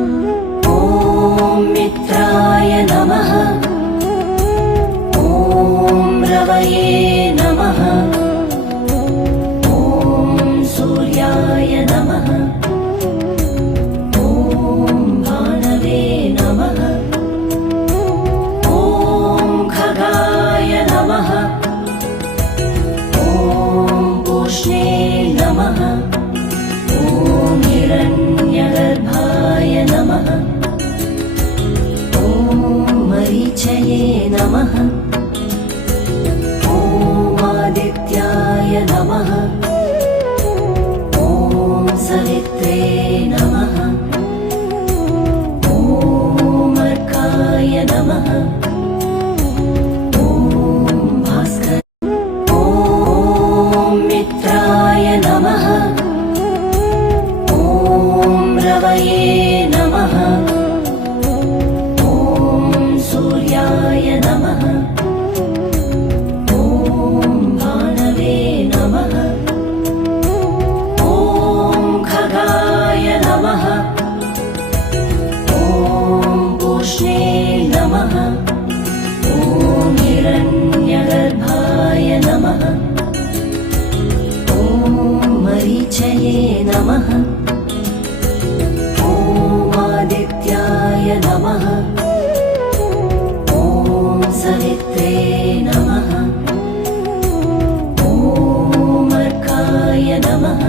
ॐ मित्राय नमः। ॐ रवये नमः। ॐ सूर्याय नमः। ॐ भानवे नमः। ॐ खगाय नमः। ॐ पूष्णे नमः। ॐ हिरण्यगर्भाय नमः। ॐ मरीचये नमः। ॐ आदित्याय नमः। ॐ सवित्रे नमः। ॐ अर्काय नमः। ॐ भास्कर। ॐ मित्राय नमः। ॐ रवये नमः। ॐ सूर्याय नमः। ॐ भानवे नमः। ॐ खगाय नमः। ॐ पूष्णे नमः। ॐ हिरण्यगर्भाय नमः। ॐ मरीचये नमः। ॐ आदित्याय नमः। ॐ सवित्रे नमः। ॐ अर्काय नमः।